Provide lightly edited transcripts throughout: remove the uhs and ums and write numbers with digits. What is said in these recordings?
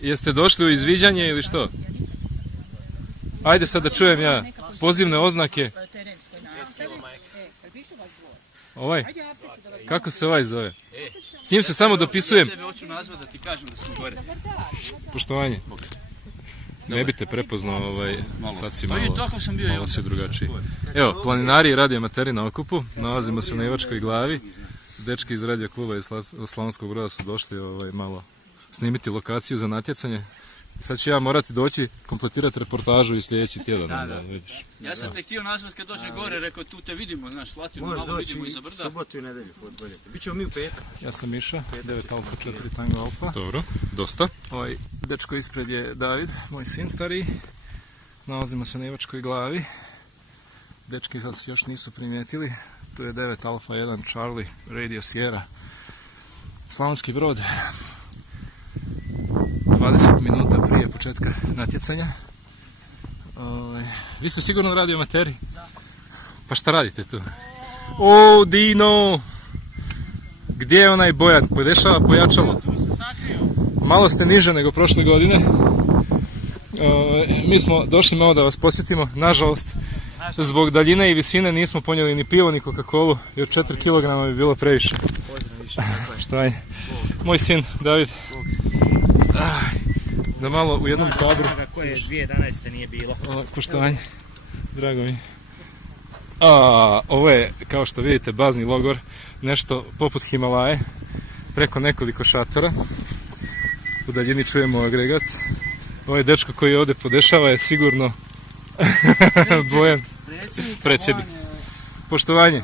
Jeste došli u izviđanje ili što? Ajde sad da čujem ja pozivne oznake. Ovaj? Kako se ovaj zove? S njim se samo dopisujem. Poštovanje. Ne bi te prepoznao, sad si malo sve drugačiji. Evo, planinari i radioamateri na okupu. Nalazimo se na Ivačkoj glavi. Dečki iz radio kluba iz Slavonskog Broda su došli malo snimiti lokaciju za natjecanje. Sad ću ja morati doći kompletirati reportažu i sljedeći tjedan. Ja sam te htio nazvat kad dođe gore, rekao tu te vidimo, znaš, Slatinu malo vidimo iza brda. Subotu i nedelju podboljete. Bićemo mi u petak. Ja sam Miša, 9 Alfa 4 Tango Alfa. Dobro, dosta. Ovaj dečko ispred je David, moj sin stariji. Nalazimo se na Ivačkoj glavi. Dečki sad se još nisu primijetili. Tu je 9 Alfa 1 Charlie Radio Sierra. Slavonski Brod. 20 minuta prije početka natjecanja. Vi ste sigurno radioamateri? Da. Pa šta radite tu? O, Dino! Gdje je onaj Bojan? Podešava pojačalo. Malo ste niže nego prošle godine. Mi smo došli malo da vas posjetimo. Nažalost, zbog daljine i visine nismo ponijeli ni pivo ni Coca-Colu, jer 4 kg bi bilo previše. Šta je? Moj sin, David. Da malo u jednom kadru. Koje 2011. nije bilo. Poštovanje. Drago mi. Ovo je, kao što vidite, bazni logor. Nešto poput Himalaje. Preko nekoliko šatora. U daljini čujemo agregat. Ovaj dečko koji ovdje podešava je sigurno Bojan. Predsjednik. Poštovanje.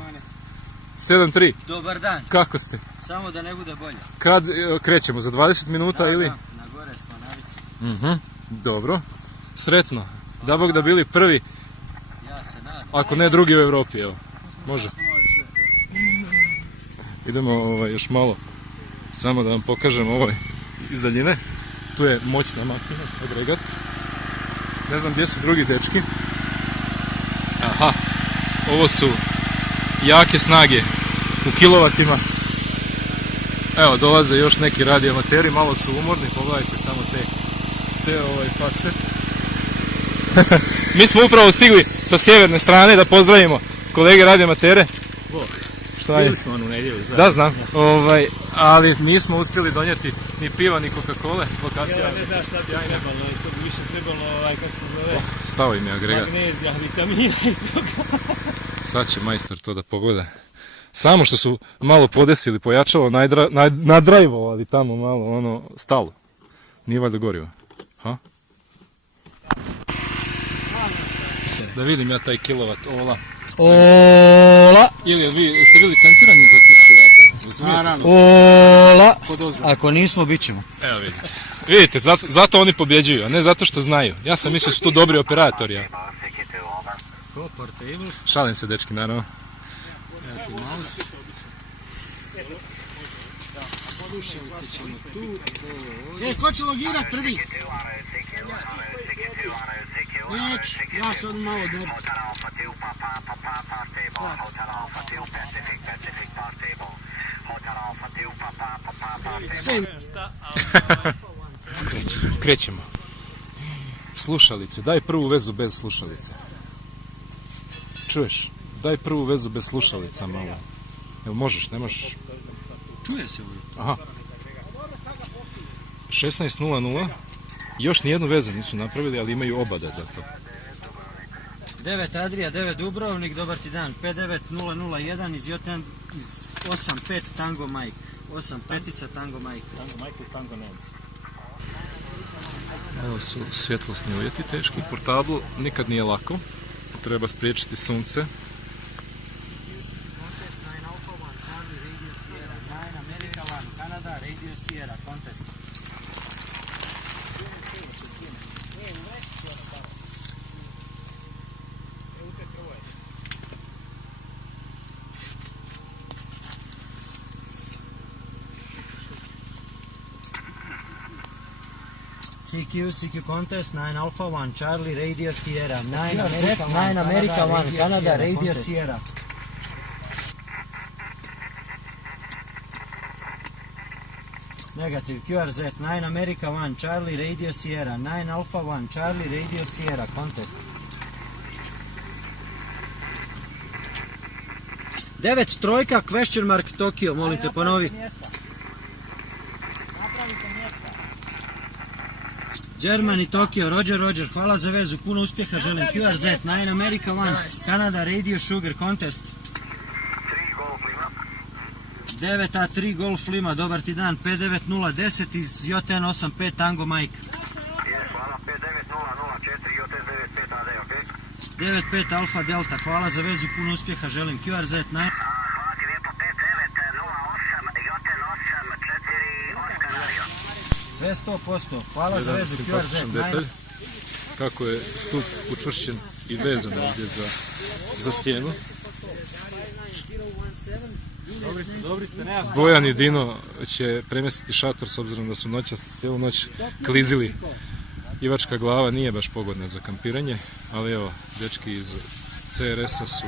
7-3. Dobar dan. Kako ste? Samo da ne bude bolje. Kad krećemo? Za 20 minuta ili? Da, na gore smo navići. Dobro. Sretno. Da Bog da bili prvi. Ja se nadam. Ako ne drugi u Europi, evo. Može. Idemo još malo. Samo da vam pokažem iz daljine. Tu je moćna makina, agregat. Ne znam gdje su drugi dečki. Aha. Ovo su jake snage u kilovatima. Evo, dolaze još neki radioamateri, malo su umorni, pogledajte samo te face. Mi smo upravo stigli sa sjeverne strane da pozdravimo kolege radioamatere. Bili smo u nedjelju. Da, znam. Ali nismo uspjeli donijeti ni piva, ni Coca-Cole. Lokacija ne znaš šta bi trebalo, to bi više trebalo, kako se zove? Stao im je agregat. Magnezija, vitamina i toga. Sad će majstor to da pogleda. Samo što su malo podesili, pojačalo, nadrajvovali tamo malo, stalo. Nije valjda gorivo. Ha? Da vidim ja taj kilovat, ola. Ola! Jeste vi licencirani za tu kilowata? Naravno. Ola! Ako nismo, bit ćemo. Evo vidite. Vidite, zato oni pobjeđuju, a ne zato što znaju. Ja sam mislio da su tu dobri operatori. Ja. Šalim se, dečki, naravno. Evo ti mouse. Slušalice ćemo tu. Ko će logirat prvi? Neću, ja sad malo dobro. Krećemo. Slušalice, daj prvu vezu bez slušalice. Čuješ? Daj prvu vezu bez slušalica malo. Evo možeš, ne možeš? Čuje se ovdje. Aha. 16.00. Još nijednu vezu nisu napravili, ali imaju obada za to. 9 Adrija, 9 Dubrovnik, dobar ti dan. 59001 iz 85 Tango Mike. 8 petica Tango Mike. Tango Mike i Tango Nancy. Ovo su svjetlosni uvjeti teški. Portablu nikad nije lako. Treba spriječiti sunce. CQ contest, 9 Alpha 1, Charlie, Radio Sierra, 9 America 1, Canada, Radio Sierra. Negative, QRZ, 9 America 1, Charlie Radio Sierra, 9 Alpha 1, Charlie Radio Sierra, contest. 9 trojka, question mark Tokio, molim te ponovi. Germany, Tokio, Roger, hvala za vezu, puno uspjeha želim. QRZ, 9 America 1, Canada Radio Sugar, contest. 9A3 Golf Lima, dobar ti dan, 59010 iz JN85 Tango Mike. Hvala, 59004 JN95 AD, ok? 95 Alfa Delta, hvala za vezu, puno uspjeha želim. QRZ, 9. Hvala ti lijepo, 5908 JN84 Oscar Radio. Sve 100%, hvala za Jedan vezu, QRZ, simpatičan 9. detalj, kako je stup učvršćen i vezan ovdje za stijenu. Bojan i Dino će premjestiti šator s obzirom da su noćas cijelu noć klizili. Ivačka glava nije baš pogodna za kampiranje, ali evo, dečki iz CRS-a su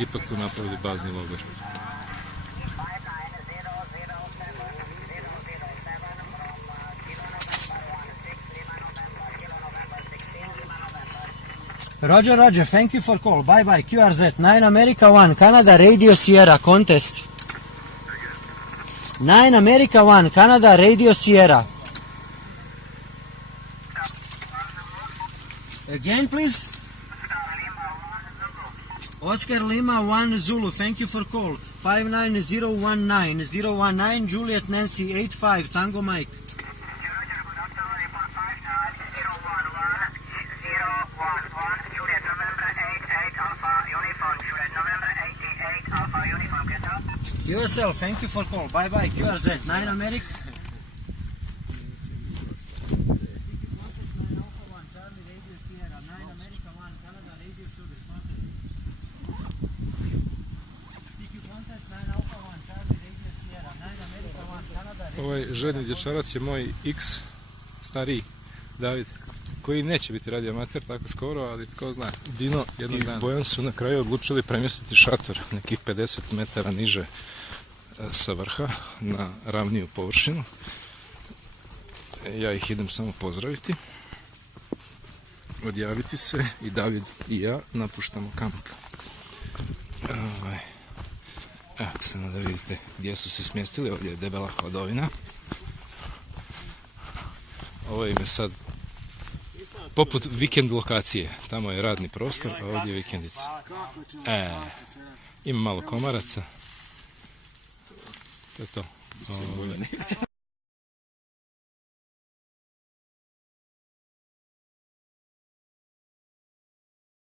ipak tu napravili bazni logor. Roger, thank you for call, bye bye, QRZ, 9 America 1, Canada Radio Sierra, contest. 9 America 1, Canada Radio Sierra. Again, please. Oscar Lima 1 Zulu, thank you for call. 59019 019 Juliet Nancy 85 Tango Mike. QSL, thank you for call. Bye bye, QRZ, 9 America. Ovaj žedni dječarac je moj X, stariji David, koji neće biti radio amater tako skoro, ali tko zna. Dino i Bojan su na kraju odlučili premjestiti šator nekih 50 metara niže sa vrha na ravniju površinu. Ja ih idem samo pozdraviti, odjaviti se i David i ja napuštamo kamp. Evo, samo da vidite gdje su se smjestili, ovdje je debela hladovina. Ovo im je sad poput vikend lokacije, tamo je radni prostor, a ovdje je vikendica. Ima malo komaraca. To je to.